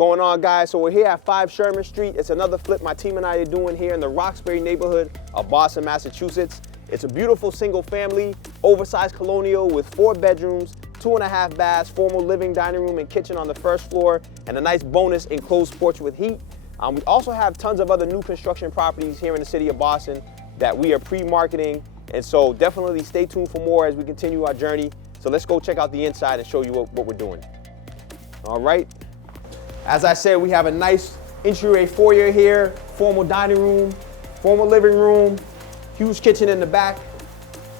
Going on, guys? So we're here at 5 Sherman Street. It's another flip my team and I are doing here in the Roxbury neighborhood of Boston, Massachusetts. It's a beautiful single family, oversized colonial with 4 bedrooms, 2.5 baths, formal living, dining room, and kitchen on the first floor, and a nice bonus enclosed porch with heat. We also have tons of other new construction properties here in the city of Boston that we are pre-marketing, and so definitely stay tuned for more as we continue our journey. So let's go check out the inside and show you what we're doing. All right. As I said, we have a nice entryway foyer here, formal dining room, formal living room, huge kitchen in the back.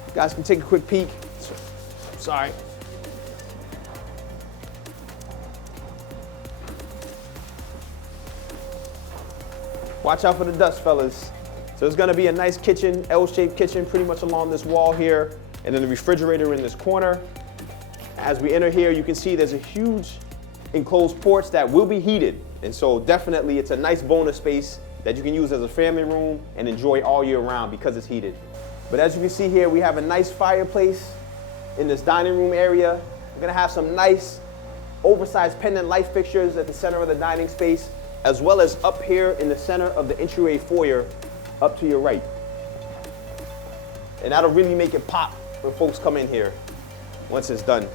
You guys can take a quick peek. Sorry. Watch out for the dust, fellas. So it's gonna be a nice kitchen, L-shaped kitchen, pretty much along this wall here, and then the refrigerator in this corner. As we enter here, you can see there's a huge enclosed porch that will be heated. And so definitely it's a nice bonus space that you can use as a family room and enjoy all year round because it's heated. But as you can see here, we have a nice fireplace in this dining room area. We're gonna have some nice oversized pendant light fixtures at the center of the dining space, as well as up here in the center of the entryway foyer up to your right. And that'll really make it pop when folks come in here once it's done.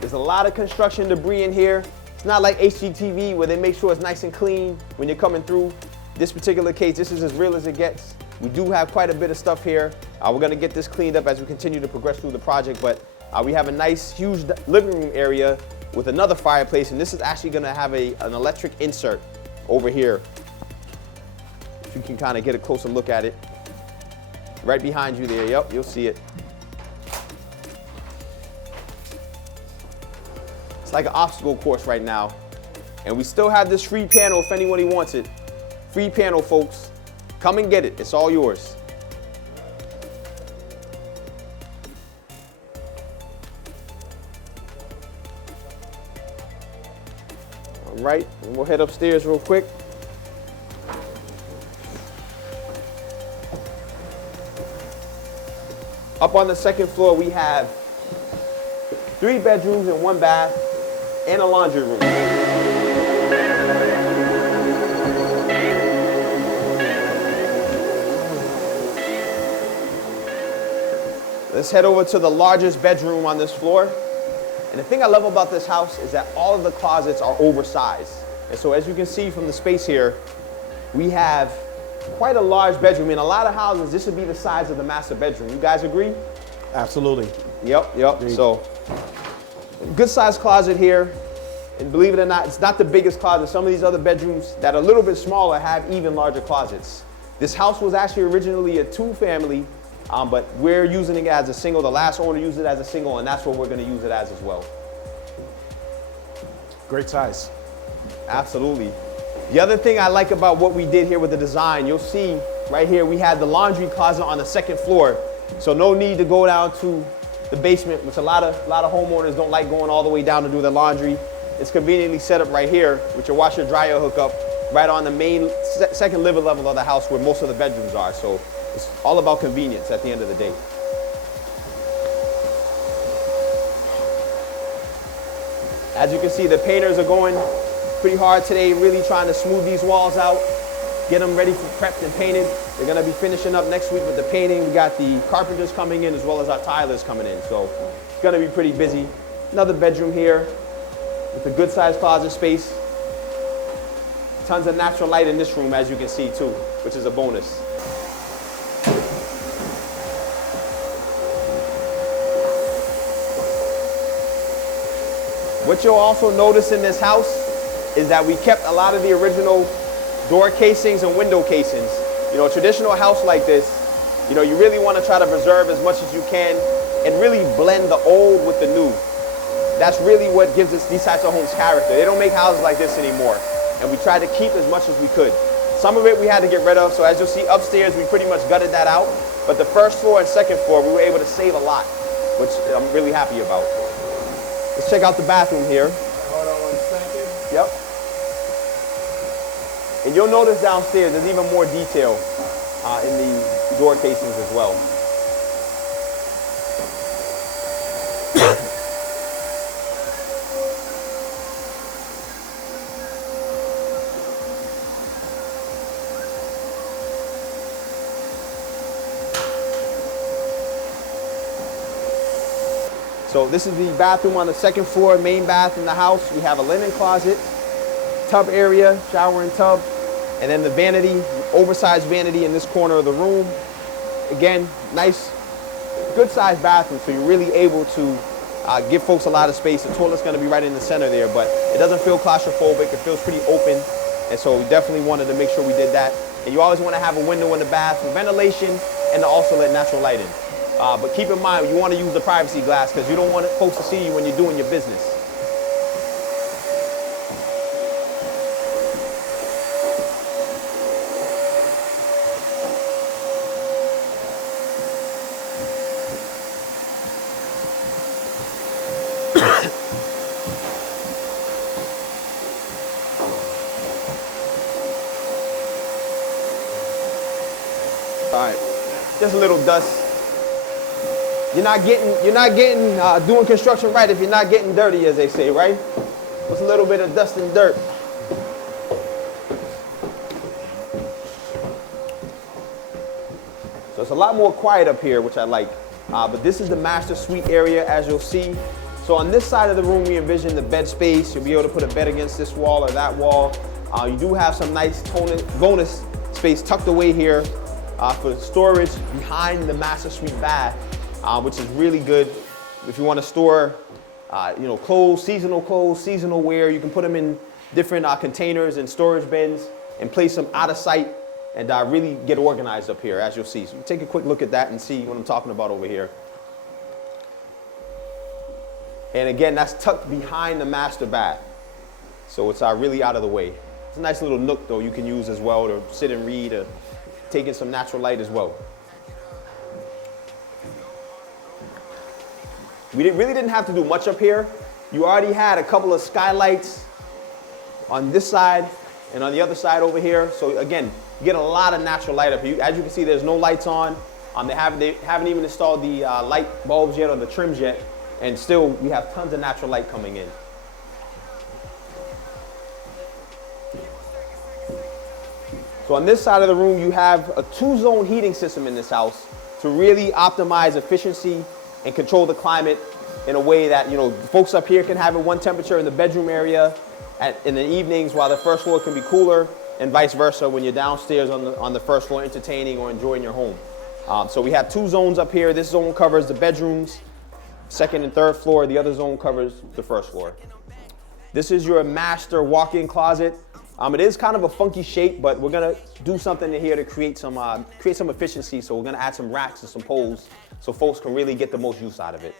There's a lot of construction debris in here. It's not like HGTV where they make sure it's nice and clean when you're coming through. This particular case, this is as real as it gets. We do have quite a bit of stuff here. We're gonna get this cleaned up as we continue to progress through the project, but we have a nice, huge living room area with another fireplace, and this is actually gonna have an electric insert over here. If you can kind of get a closer look at it. Right behind you there, yep, you'll see it. It's like an obstacle course right now. And we still have this free panel if anybody wants it. Free panel, folks. Come and get it, it's all yours. All right, and we'll head upstairs real quick. Up on the second floor, we have 3 bedrooms and 1 bath and a laundry room. Let's head over to the largest bedroom on this floor. And the thing I love about this house is that all of the closets are oversized. And so as you can see from the space here, we have quite a large bedroom. In a lot of houses, this would be the size of the master bedroom. You guys agree? Absolutely. Yep. So good sized closet here. And believe it or not, it's not the biggest closet. Some of these other bedrooms that are a little bit smaller have even larger closets. This house was actually originally a 2-family, but we're using it as a single. The last owner used it as a single, and that's what we're going to use it as well. Great size. Absolutely. The other thing I like about what we did here with the design, you'll see right here, we had the laundry closet on the second floor. So no need to go down to the basement, which a lot of homeowners don't like going all the way down to do their laundry. It's conveniently set up right here with your washer dryer hookup right on the main second living level of the house where most of the bedrooms are. So it's all about convenience at the end of the day. As you can see, the painters are going pretty hard today, really trying to smooth these walls out, get them ready for prepped and painted. They're gonna be finishing up next week with the painting. We got the carpenters coming in as well as our tilers coming in. So it's gonna be pretty busy. Another bedroom here with a good sized closet space. Tons of natural light in this room, as you can see too, which is a bonus. What you'll also notice in this house is that we kept a lot of the original door casings and window casings. You know, a traditional house like this, you know, you really want to try to preserve as much as you can and really blend the old with the new. That's really what gives us these types of homes character. They don't make houses like this anymore, and we tried to keep as much as we could. Some of it we had to get rid of, so as you'll see upstairs, we pretty much gutted that out. But the first floor and second floor, we were able to save a lot, which I'm really happy about. Let's check out the bathroom here. Hold on 1 second. Yep. And you'll notice downstairs there's even more detail in the door casings as well. So this is the bathroom on the second floor, main bath in the house. We have a linen closet, tub area, shower and tub, and then the vanity, oversized vanity in this corner of the room. Again, nice, good sized bathroom, so you're really able to give folks a lot of space. The toilet's gonna be right in the center there, but it doesn't feel claustrophobic. It feels pretty open, and so we definitely wanted to make sure we did that. And you always wanna have a window in the bath for ventilation and to also let natural light in. But keep in mind, you wanna use the privacy glass because you don't want folks to see you when you're doing your business. All right, just a little dust. You're not getting doing construction right if you're not getting dirty, as they say, right? Just a little bit of dust and dirt. So it's a lot more quiet up here, which I like. But this is the master suite area, as you'll see. So on this side of the room, we envision the bed space. You'll be able to put a bed against this wall or that wall. You do have some nice bonus space tucked away here for storage behind the master suite bath, which is really good if you want to store clothes, seasonal wear. You can put them in different containers and storage bins and place them out of sight and really get organized up here, as you'll see. So take a quick look at that and see what I'm talking about over here. And again, that's tucked behind the master bath, so it's really out of the way. It's a nice little nook, though, you can use as well to sit and read or take in some natural light as well. We really didn't have to do much up here. You already had a couple of skylights on this side and on the other side over here. So again, you get a lot of natural light up here. As you can see, there's no lights on. They haven't even installed the light bulbs yet or the trims yet. And still, we have tons of natural light coming in. So on this side of the room, you have a 2-zone heating system in this house to really optimize efficiency and control the climate in a way that, folks up here can have it one temperature in the bedroom area in the evenings, while the first floor can be cooler, and vice versa when you're downstairs on the first floor entertaining or enjoying your home. So we have 2 zones up here. This zone covers the bedrooms, second and third floor. The other zone covers the first floor. This is your master walk-in closet. It is kind of a funky shape, but we're gonna do something in here to create some efficiency. So we're gonna add some racks and some poles so folks can really get the most use out of it.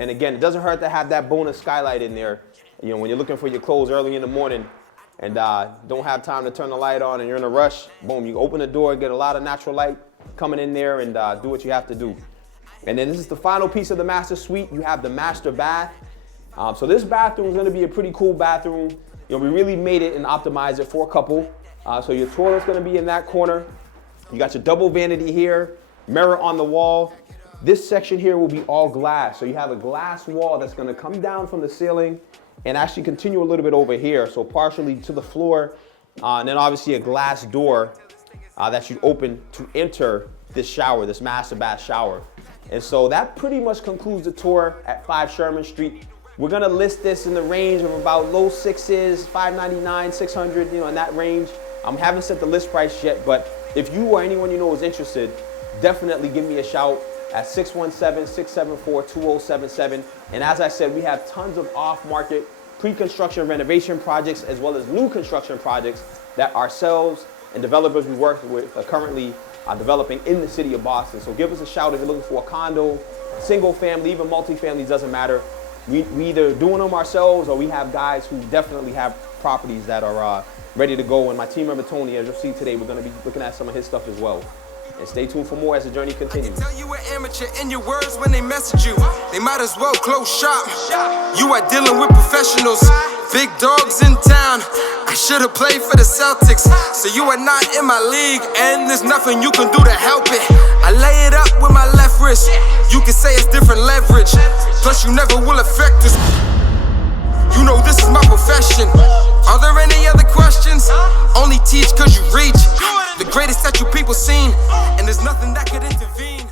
And again, it doesn't hurt to have that bonus skylight in there. When you're looking for your clothes early in the morning and don't have time to turn the light on and you're in a rush, boom, you open the door, get a lot of natural light coming in there and do what you have to do. And then this is the final piece of the master suite. You have the master bath. So this bathroom is gonna be a pretty cool bathroom. We really made it and optimized it for a couple. So your toilet's gonna be in that corner. You got your double vanity here, mirror on the wall. This section here will be all glass. So you have a glass wall that's gonna come down from the ceiling and actually continue a little bit over here. So partially to the floor, and then obviously a glass door that you open to enter this shower, this master bath shower. And so that pretty much concludes the tour at 5 Sherman Street. We're gonna list this in the range of about low 6s, $599, $600, in that range. I haven't set the list price yet, but if you or anyone you know is interested, definitely give me a shout at 617-674-2077. And as I said, we have tons of off-market pre-construction renovation projects as well as new construction projects that ourselves and developers we work with are currently developing in the city of Boston. So give us a shout if you're looking for a condo, single family, even multifamily, doesn't matter. We either doing them ourselves or we have guys who definitely have properties that are ready to go. And my team member Tony, as you'll see today, we're going to be looking at some of his stuff as well. And stay tuned for more as the journey continues. I can tell you an amateur in your words when they message you. They might as well close shop. You are dealing with professionals, big dogs in town. I should have played for the Celtics, so you are not in my league, and there's nothing you can do to help it. I lay it up with my left wrist. You can say it's different leverage. Plus you never will affect us. You know this is my profession. Are there any other questions? Only teach cause you reach. The greatest that you people seen, and there's nothing that could intervene.